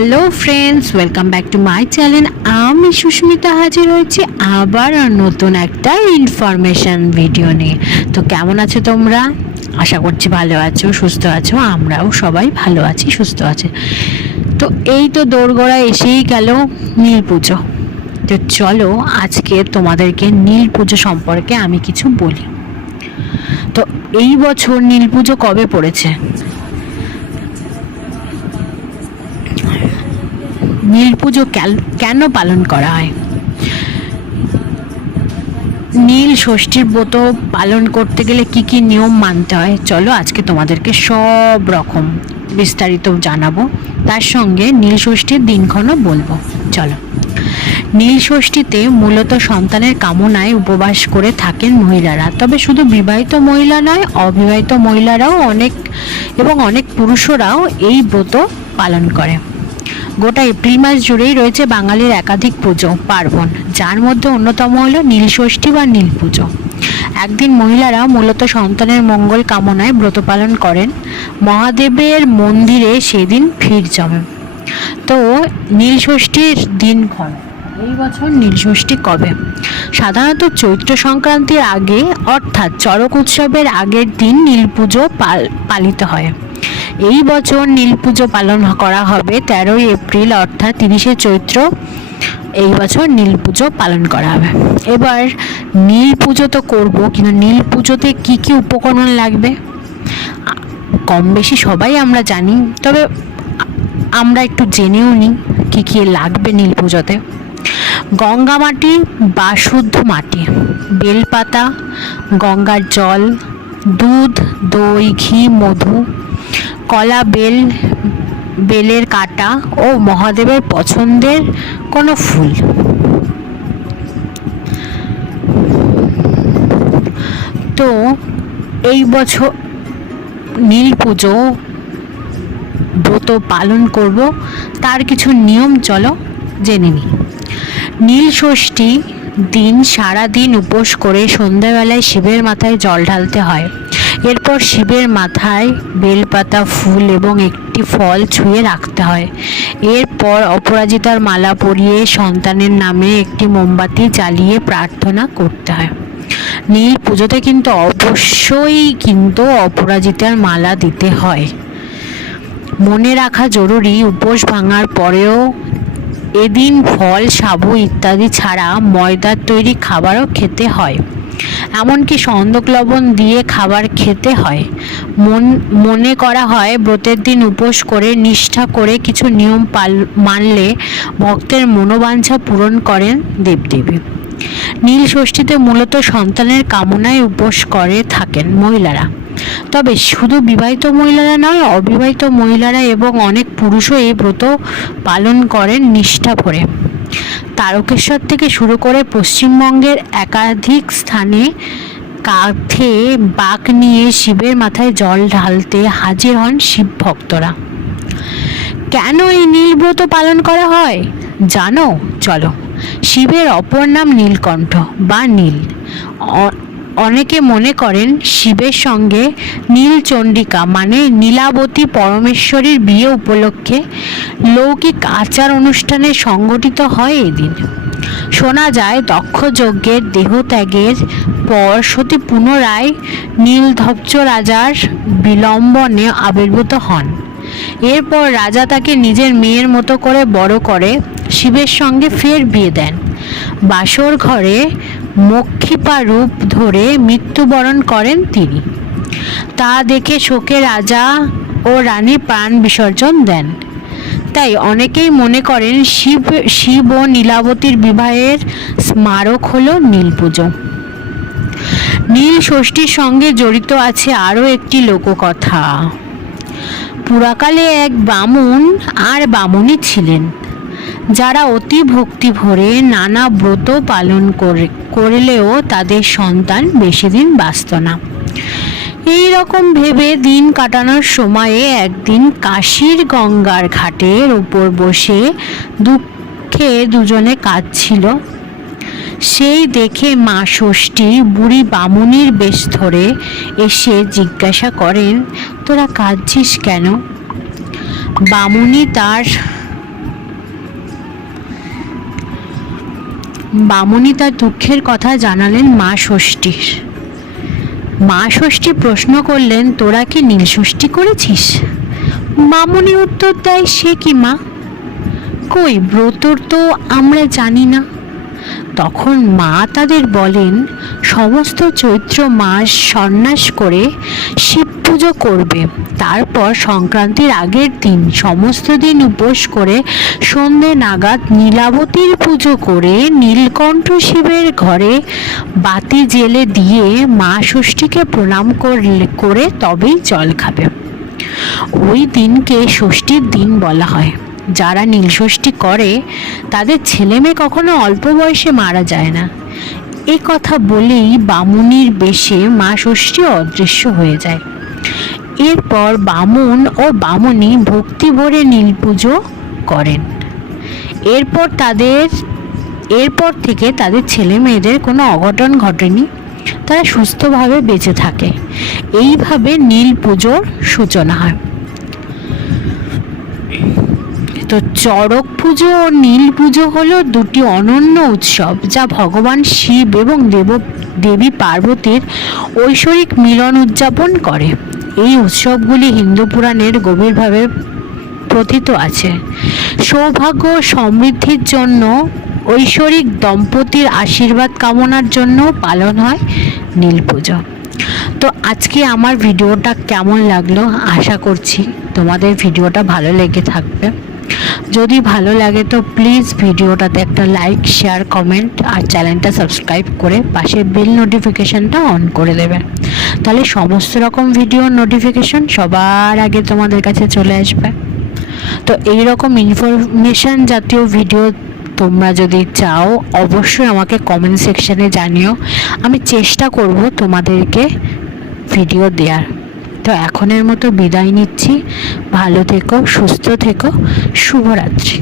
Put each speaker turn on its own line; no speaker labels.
Hello friends welcome back to my channel আমি সুস্মিতা হাজির হয়েছি আবার নতুন একটা ইনফরমেশন ভিডিও নিয়ে। তো কেমন আছো তোমরা? আশা করছি ভালো আছো, সুস্থ আছো। আমরাও সবাই ভালো আছি, সুস্থ আছি। তো এই তো দোরগোড়া এসেই গেল নীল পুজো। তো চলো আজকে তোমাদেরকে নীল পুজো সম্পর্কে আমি কিছু বলি। তো এই বছর নীল পুজো কবে পড়েছে? নীল পুজো কেন পালন করা হয়? নীল ষষ্ঠীর ব্রত পালন করতে গেলে কি কি নিয়ম মানতে হয়? চলো আজকে তোমাদেরকে সব রকম বিস্তারিত জানাব। তার সঙ্গে নীল ষষ্ঠীর দিনক্ষণও বলব। চলো। নীল ষষ্ঠীতে মূলত সন্তানের কামনায় উপবাস করে থাকেন মহিলারা। তবে শুধু বিবাহিত মহিলা নয়, অবিবাহিত মহিলারাও অনেক এবং অনেক পুরুষরাও এই ব্রত পালন করে। গোটা এপ্রিল মাস জুড়েই রয়েছে বাঙালির একাধিক পুজো, পার্বণ, যার মধ্যে অন্যতম হলো নীলষষ্ঠী বা নীল পুজো একদিন মহিলারা মূলত সন্তানের মঙ্গল কামনায় ব্রত পালন করেন, মহাদেবের মন্দিরে সেদিন ভিড় জমে। তো নীলষষ্ঠীর দিনক্ষণ এই বছর নীলষষ্ঠী কবে? সাধারণত চৈত্র সংক্রান্তির আগে, অর্থাৎ চড়ক উৎসবের আগের দিন নীল পুজো পাল- পালিত হয়। এই বছর নীল পুজো পালন করা হবে তেরোই এপ্রিল, অর্থাৎ তিরিশে চৈত্র। এই বছর নীল পুজো পালন করা হবে। এবার নীল পুজো তো করব, কিন্তু নীল পুজোতে কি কি উপকরণ লাগবে? কম বেশি সবাই আমরা জানি, তবে আমরা একটু জেনেও নিই কী কী লাগবে নীল পুজোতে। গঙ্গা মাটি বা শুদ্ধ মাটি, বেলপাতা, গঙ্গার জল, দুধ, দই, ঘি, মধু কলা বেল, বেলের কাটা ও মহাদেবের পছন্দের কোনো ফুল। তো এই বছর নীল পুজো ব্রত পালন করব, তার কিছু নিয়ম চলো জেনে নিই। নীল ষষ্ঠী দিন সারা দিন উপোস করে সন্ধ্যাবেলায় শিবের মাথায় জল ঢালতে হয়। এরপর শিবের মাথায় বেলপাতা, ফুল এবং একটি ফল ছুঁয়ে রাখতে হয়। এরপর অপরাজিতার মালা পরিয়ে সন্তানের নামে একটি মোমবাতি জ্বালিয়ে প্রার্থনা করতে হয়। নীল পুজোতে কিন্তু অবশ্যই কিন্তু অপরাজিতার মালা দিতে হয়। মনে রাখা জরুরি, উপোস ভাঙার পরেও এদিন ফল, সাবু ইত্যাদি ছাড়া ময়দার তৈরি খাবারও খেতে হয়। এমনকি সন্দক লবণ দিয়ে খাবার খেতে হয়। মন, মনে করা হয় ব্রতের দিন উপোস করে, নিষ্ঠা করে কিছু নিয়ম পাল, মানলে ভক্তের মনোবাঞ্ছা পূরণ করেন দেবদেবী। নীল ষষ্ঠীতে মূলত সন্তানের কামনায় উপোস করে থাকেন মহিলারা। তবে শুধু বিবাহিত মহিলারা নয়, অবিবাহিত মহিলারা এবং অনেক পুরুষও এই ব্রত পালন করেন নিষ্ঠা ভরে। তারকেশ্বর থেকে শুরু করে পশ্চিমবঙ্গের একাধিক স্থানে কাঁধে বাঁক নিয়ে শিবের মাথায় জল ঢালতে হাজির হন শিব ভক্তরা। কেন এই নীলব্রত পালন করা হয়? জানো? চলো। শিবের অপর নাম নীলকণ্ঠ বা নীল। অনেকে মনে করেন শিবের সঙ্গে নীলচণ্ডিকা মানে নীলাবতী পরমেশ্বরীর বিয়ে উপলক্ষে লৌকিক আচার অনুষ্ঠানে সংগঠিত হয় এদিন। শোনা যায়, দক্ষ যজ্ঞের দেহত্যাগের পর সতী পুনরায় নীলধ্বজ রাজার বিলম্বনে আবির্ভূত হন। এরপর রাজা তাকে নিজের মেয়ের মতো করে বড় করে শিবের সঙ্গে ফের বিয়ে দেন। বাসর ঘরে মক্ষিপা রূপ ধরে মৃত্যুবরণ করেন তিনি। তা দেখে শোকে রাজা ও রানী প্রাণ বিসর্জন দেন। তাই অনেকেই মনে করেন শিব শিব ও নীলাবতীর বিবাহের স্মারক হল নীল পুজো নীল ষষ্ঠীর সঙ্গে জড়িত আছে আরও একটি লোককথা। পুরাকালে এক বামুন আর বামুনি ছিলেন, যারা অতি ভক্তি ভরে নানা ব্রত পালন করে করলেও তাদের সন্তান বেশি দিন বাঁচত না। এই রকম ভেবে দিন কাটানোর সময়ে একদিন কাশীর গঙ্গার ঘাটের উপর বসে দুঃখে দুজনে কাঁদছিল। সেই দেখে মা ষষ্ঠী বুড়ি বামুনির বেশ ধরে এসে জিজ্ঞাসা করেন, তোরা কাঁদছিস কেন? বামুনি তার বামুনি তার দুঃখের কথা জানালেন মা ষষ্ঠীর। মা ষষ্ঠী প্রশ্ন করলেন, তোরা কি নীল ষষ্ঠী করেছিস? মামুনি উত্তর দেয়, সে কি মা? কই, ব্রতর তো আমরা জানি না। তখন মা তাদের বলেন, সমস্ত চৈত্র মাস সন্ন্যাস করে শিব পুজো করবে। তারপর সংক্রান্তির আগের দিন সমস্ত দিন উপোস করে সন্ধে নাগাদ নীলাবতীর পুজো করে নীলকণ্ঠ শিবের ঘরে বাতি জেলে দিয়ে মা ষষ্ঠীকে প্রণাম করলে, করে তবেই জল খাবে। ওই দিনকে ষষ্ঠীর দিন বলা হয়। যারা নীলষষ্ঠী করে, তাদের ছেলে মেয়ে কখনো অল্প বয়সে মারা যায় না। এ কথা বলেই বামুনির বেশে মা ষষ্ঠী অদৃশ্য হয়ে যায়। এরপর বামুন ও বামুনি ভক্তি ভরে নীল পুজো করেন। এরপর তাদের, এরপর থেকে তাদের ছেলে মেয়েদের কোনো অঘটন ঘটেনি, তারা সুস্থভাবে বেঁচে থাকে। এইভাবে নীল পুজোর সূচনা হয়। তো চড়ক পুজো ও নীল পুজো হলো দুটি অনন্য উৎসব যা ভগবান শিব এবং দেব দেবী পার্বতীর ঐশ্বরিক মিলন উদযাপন করে। এই উৎসবগুলি হিন্দু পুরাণের গভীরভাবে প্রথিত আছে। সৌভাগ্য সমৃদ্ধির জন্য ঐশ্বরিক দম্পতির আশীর্বাদ কামনার জন্য পালন হয় নীল পুজো তো আজকে আমার ভিডিওটা কেমন লাগল? আশা করছি তোমাদের ভিডিওটা ভালো লেগে থাকবে। যদি ভালো লাগে তো প্লিজ ভিডিওটাতে একটা লাইক শেয়ার কমেন্ট আর চ্যানেলটা সাবস্ক্রাইব করে পাশে বেল নোটিফিকেশানটা অন করে দেবে। তাহলে সমস্ত রকম ভিডিওর নোটিফিকেশন সবার আগে তোমাদের কাছে চলে আসবে। তো এই রকম ইনফরমেশন জাতীয় ভিডিও তোমরা যদি চাও, অবশ্যই আমাকে কমেন্ট সেকশানে জানিও। আমি চেষ্টা করব তোমাদেরকে ভিডিও দেওয়ার তো এখনের মতো বিদায় নিচ্ছি। ভালো থেকো সুস্থ থেকো। শুভরাত্রি।